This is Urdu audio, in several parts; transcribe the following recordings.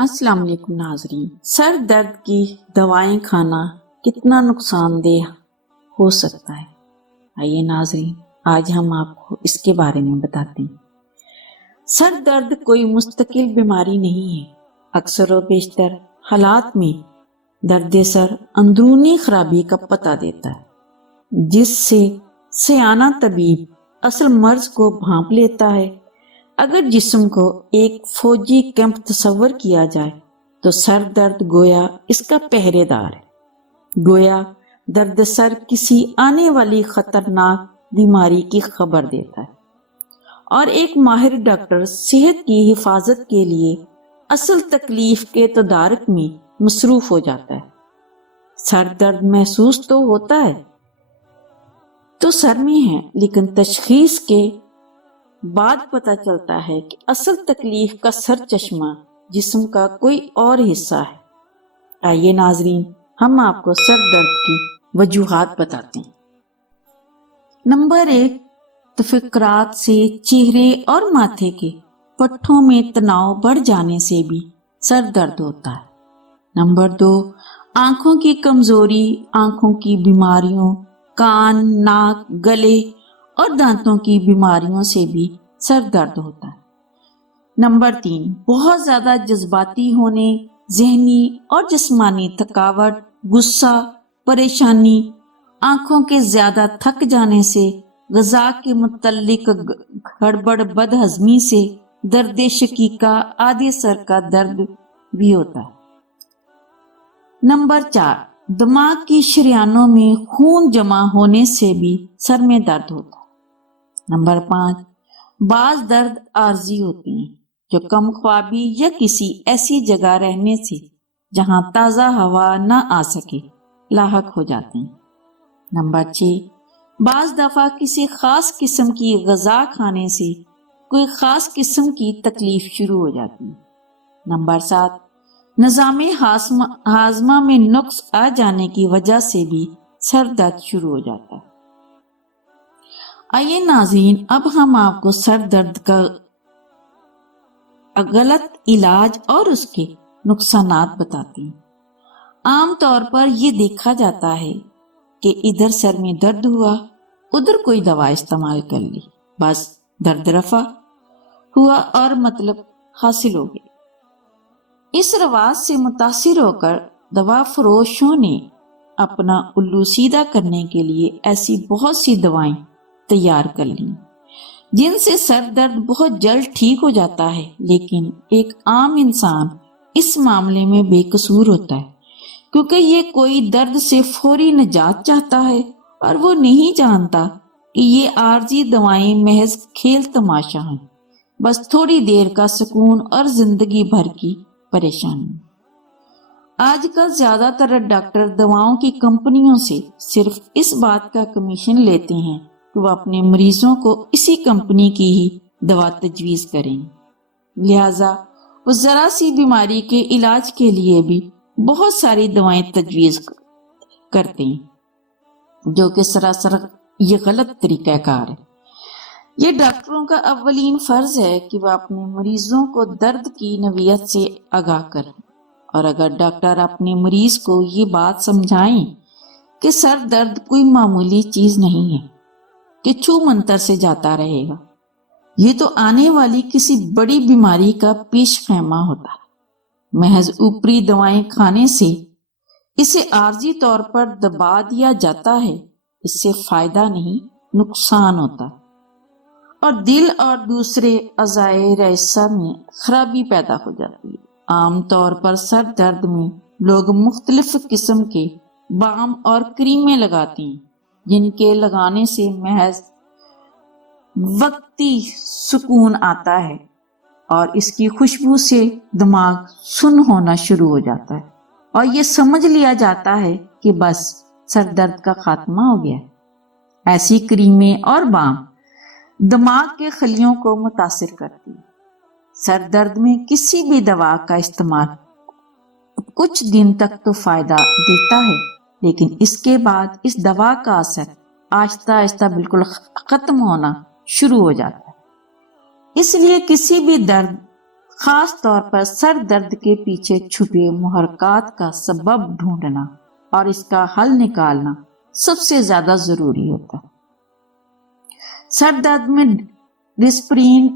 السلام علیکم ناظرین، سر درد کی دوائیں کھانا کتنا نقصان دہ ہو سکتا ہے؟ آئیے ناظرین، آج ہم آپ کو اس کے بارے میں بتاتے ہیں۔ سر درد کوئی مستقل بیماری نہیں ہے۔ اکثر و بیشتر حالات میں درد سر اندرونی خرابی کا پتہ دیتا ہے، جس سے سیانہ طبیب اصل مرض کو بھانپ لیتا ہے۔ اگر جسم کو ایک فوجی کیمپ تصور کیا جائے تو سر درد گویا اس کا پہرے دار ہے، گویا درد سر کسی آنے والی خطرناک بیماری کی خبر دیتا ہے، اور ایک ماہر ڈاکٹر صحت کی حفاظت کے لیے اصل تکلیف کے تدارک میں مصروف ہو جاتا ہے۔ سر درد محسوس تو ہوتا ہے تو سر میں ہے، لیکن تشخیص کے بعد پتہ چلتا ہے کہ اصل تکلیف کا سر چشمہ جسم کا کوئی اور حصہ ہے۔ آئیے ناظرین، ہم آپ کو سر درد کی وجوہات بتاتے ہیں۔ نمبر 1، تفکرات سے چہرے اور ماتھے کے پٹھوں میں تناؤ بڑھ جانے سے بھی سر درد ہوتا ہے۔ نمبر 2، آنکھوں کی کمزوری، آنکھوں کی بیماریوں، کان، ناک، گلے اور دانتوں کی بیماریوں سے بھی سر درد ہوتا ہے۔ نمبر 3، بہت زیادہ جذباتی ہونے، ذہنی اور جسمانی تھکاوٹ، غصہ، پریشانی، آنکھوں کے زیادہ تھک جانے سے، غذا کے متعلق گڑبڑ، بد ہضمی سے، درد شقیقہ، آدھے سر کا درد بھی ہوتا ہے۔ نمبر 4، دماغ کی شریانوں میں خون جمع ہونے سے بھی سر میں درد ہوتا ہے۔ نمبر 5، بعض درد عارضی ہوتے ہیں جو کم خوابی یا کسی ایسی جگہ رہنے سے جہاں تازہ ہوا نہ آ سکے لاحق ہو جاتے ہیں۔ نمبر 6، بعض دفعہ کسی خاص قسم کی غذا کھانے سے کوئی خاص قسم کی تکلیف شروع ہو جاتی ہے۔ نمبر 7، نظام ہاضمہ میں نقص آ جانے کی وجہ سے بھی سر درد شروع ہو جاتا ہے۔ آئیے ناظرین، اب ہم آپ کو سر درد کا غلط علاج اور اس کے نقصانات بتاتے ہیں۔ عام طور پر یہ دیکھا جاتا ہے کہ ادھر سر میں درد ہوا، ادھر کوئی دوا استعمال کر لی، بس درد رفع ہوا اور مطلب حاصل ہو گئی۔ اس رواج سے متاثر ہو کر دوا فروشوں نے اپنا الو سیدھا کرنے کے لیے ایسی بہت سی دوائیں تیار کر لیں جن سے سر درد بہت جلد ٹھیک ہو جاتا ہے، لیکن ایک عام انسان اس معاملے میں بے قصور ہوتا ہے، کیونکہ یہ کوئی درد سے فوری نجات چاہتا ہے اور وہ نہیں جانتا کہ یہ عارضی دوائیں محض کھیل تماشا ہیں، بس تھوڑی دیر کا سکون اور زندگی بھر کی پریشانی۔ آج کل زیادہ تر ڈاکٹر دواؤں کی کمپنیوں سے صرف اس بات کا کمیشن لیتے ہیں کہ وہ اپنے مریضوں کو اسی کمپنی کی ہی دوا تجویز کریں، لہذا وہ ذرا سی بیماری کے علاج کے لیے بھی بہت ساری دوائیں تجویز کرتے ہیں، جو کہ سراسر یہ غلط طریقہ کار ہے۔ یہ ڈاکٹروں کا اولین فرض ہے کہ وہ اپنے مریضوں کو درد کی نوعیت سے آگاہ کریں، اور اگر ڈاکٹر اپنے مریض کو یہ بات سمجھائیں کہ سر درد کوئی معمولی چیز نہیں ہے کہ چھو منتر سے جاتا رہے گا، یہ تو آنے والی کسی بڑی بیماری کا پیش خیمہ ہوتا ہے، محض اوپری دوائیں کھانے سے اسے عارضی طور پر دبا دیا جاتا ہے، اس سے فائدہ نہیں نقصان ہوتا ہے، اور دل اور دوسرے اعضائے رئیسہ میں خرابی پیدا ہو جاتی ہے۔ عام طور پر سر درد میں لوگ مختلف قسم کے بام اور کریمیں لگاتے ہیں، جن کے لگانے سے محض وقتی سکون آتا ہے اور اس کی خوشبو سے دماغ سن ہونا شروع ہو جاتا ہے، اور یہ سمجھ لیا جاتا ہے کہ بس سر درد کا خاتمہ ہو گیا ہے۔ ایسی کریمیں اور بام دماغ کے خلیوں کو متاثر کرتی ہیں۔ سر درد میں کسی بھی دوا کا استعمال کچھ دن تک تو فائدہ دیتا ہے، لیکن اس کے بعد اس دوا کا اثر آہستہ آہستہ بالکل ختم ہونا شروع ہو جاتا ہے۔ اس لیے کسی بھی درد خاص طور پر سر درد کے پیچھے چھپے محرکات کا سبب ڈھونڈنا اور اس کا حل نکالنا سب سے زیادہ ضروری ہوتا ہے۔ سر درد میں ڈسپرین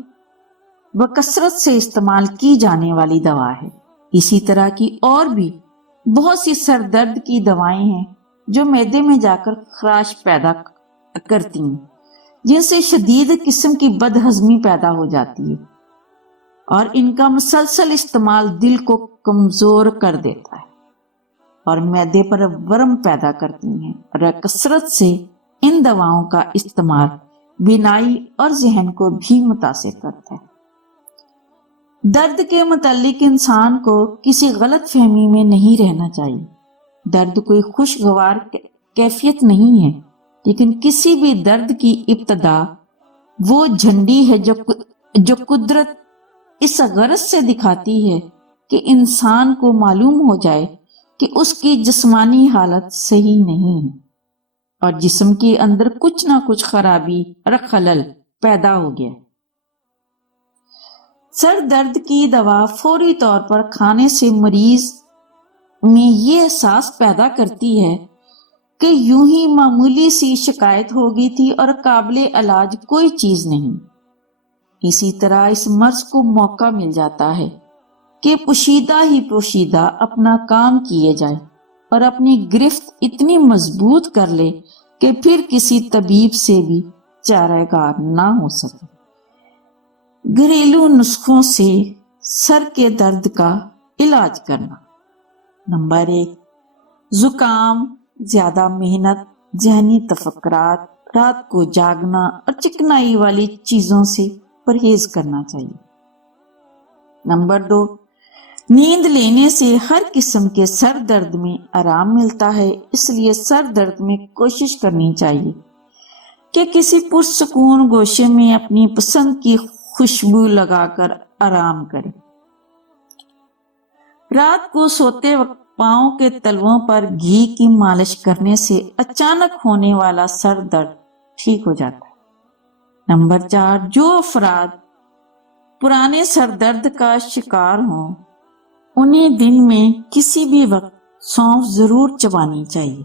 بکثرت سے استعمال کی جانے والی دوا ہے۔ اسی طرح کی اور بھی بہت سی سر درد کی دوائیں ہیں جو معدے میں جا کر خراش پیدا کرتی ہیں، جن سے شدید قسم کی بد ہضمی پیدا ہو جاتی ہے، اور ان کا مسلسل استعمال دل کو کمزور کر دیتا ہے اور معدے پر ورم پیدا کرتی ہیں، اور کثرت سے ان دواؤں کا استعمال بینائی اور ذہن کو بھی متاثر کرتا ہے۔ درد کے متعلق انسان کو کسی غلط فہمی میں نہیں رہنا چاہیے۔ درد کوئی خوشگوار کیفیت نہیں ہے، لیکن کسی بھی درد کی ابتدا وہ جھنڈی ہے جو قدرت اس غرض سے دکھاتی ہے کہ انسان کو معلوم ہو جائے کہ اس کی جسمانی حالت صحیح نہیں ہے اور جسم کے اندر کچھ نہ کچھ خرابی اور خلل پیدا ہو گیا۔ سر درد کی دوا فوری طور پر کھانے سے مریض میں یہ احساس پیدا کرتی ہے کہ یوں ہی معمولی سی شکایت ہو گئی تھی اور قابل علاج کوئی چیز نہیں۔ اسی طرح اس مرض کو موقع مل جاتا ہے کہ پوشیدہ ہی پوشیدہ اپنا کام کیے جائے اور اپنی گرفت اتنی مضبوط کر لے کہ پھر کسی طبیب سے بھی چارہ گار نہ ہو سکے۔ گھریلو نسخوں سے سر کے درد کا علاج کرنا۔ نمبر 1، زکام، زیادہ محنت، ذہنی تفکرات، رات کو جاگنا اور چکنائی والی چیزوں سے پرہیز کرنا چاہیے۔ نمبر 2، نیند لینے سے ہر قسم کے سر درد میں آرام ملتا ہے، اس لیے سر درد میں کوشش کرنی چاہیے کہ کسی پرسکون گوشے میں اپنی پسند کی خوشبو لگا کر آرام کریں۔ رات کو سوتے وقت پاؤں کے تلووں پر گھی کی مالش کرنے سے اچانک ہونے والا سر درد ٹھیک ہو جاتا ہے۔ نمبر 4، جو افراد پرانے سر درد کا شکار ہوں انہیں دن میں کسی بھی وقت سونف ضرور چبانی چاہیے۔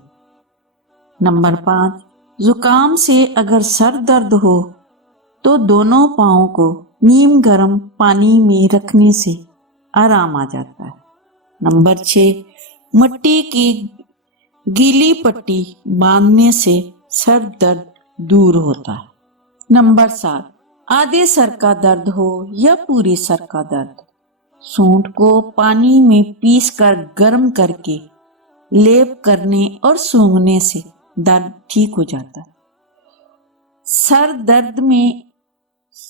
نمبر 5، زکام سے اگر سر درد ہو تو دونوں پاؤں کو نیم گرم پانی میں رکھنے سے آرام آ جاتا ہے۔ نمبر 6، مٹی کی گیلی پٹی باندھنے سے سر درد دور ہوتا ہے۔ نمبر 7، آدھے سر کا درد ہو یا پورے سر کا درد، سونٹ کو پانی میں پیس کر گرم کر کے لیپ کرنے اور سونگھنے سے درد ٹھیک ہو جاتا ہے۔ سر درد میں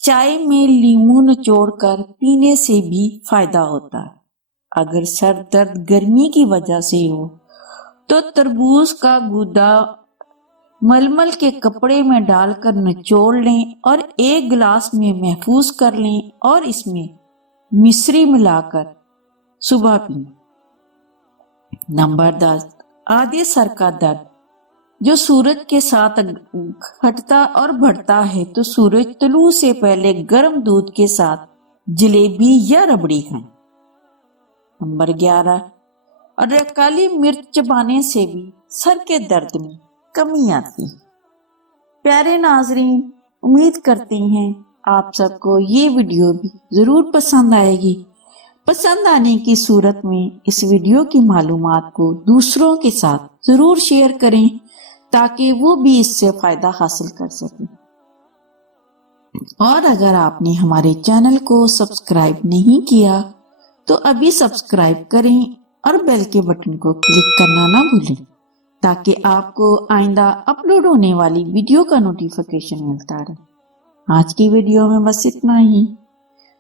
چائے میں لیموں نچوڑ کر پینے سے بھی فائدہ ہوتا ہے۔ اگر سر درد گرمی کی وجہ سے ہو تو تربوز کا گودا ململ کے کپڑے میں ڈال کر نچوڑ لیں اور 1 گلاس میں محفوظ کر لیں اور اس میں مصری ملا کر صبح پیں۔ نمبر 10، آدھے سر کا درد جو سورج کے ساتھ گھٹتا اور بڑھتا ہے تو سورج طلوع سے پہلے گرم دودھ کے ساتھ جلیبی یا ربڑی کھائیں۔ نمبر 11، اور کالی مرچ چبانے سے بھی سر کے درد میں کمی آتی ہے۔ پیارے ناظرین، امید کرتے ہیں آپ سب کو یہ ویڈیو بھی ضرور پسند آئے گی۔ پسند آنے کی صورت میں اس ویڈیو کی معلومات کو دوسروں کے ساتھ ضرور شیئر کریں تاکہ وہ بھی اس سے فائدہ حاصل کر سکیں۔ اور اگر آپ نے ہمارے چینل کو سبسکرائب نہیں کیا تو ابھی سبسکرائب کریں اور بیل کے بٹن کو کلک کرنا نہ بھولیں تاکہ آپ کو آئندہ اپلوڈ ہونے والی ویڈیو کا نوٹیفیکیشن ملتا رہے۔ آج کی ویڈیو میں بس اتنا ہی۔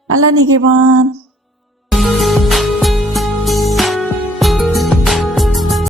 اللہ نگہبان۔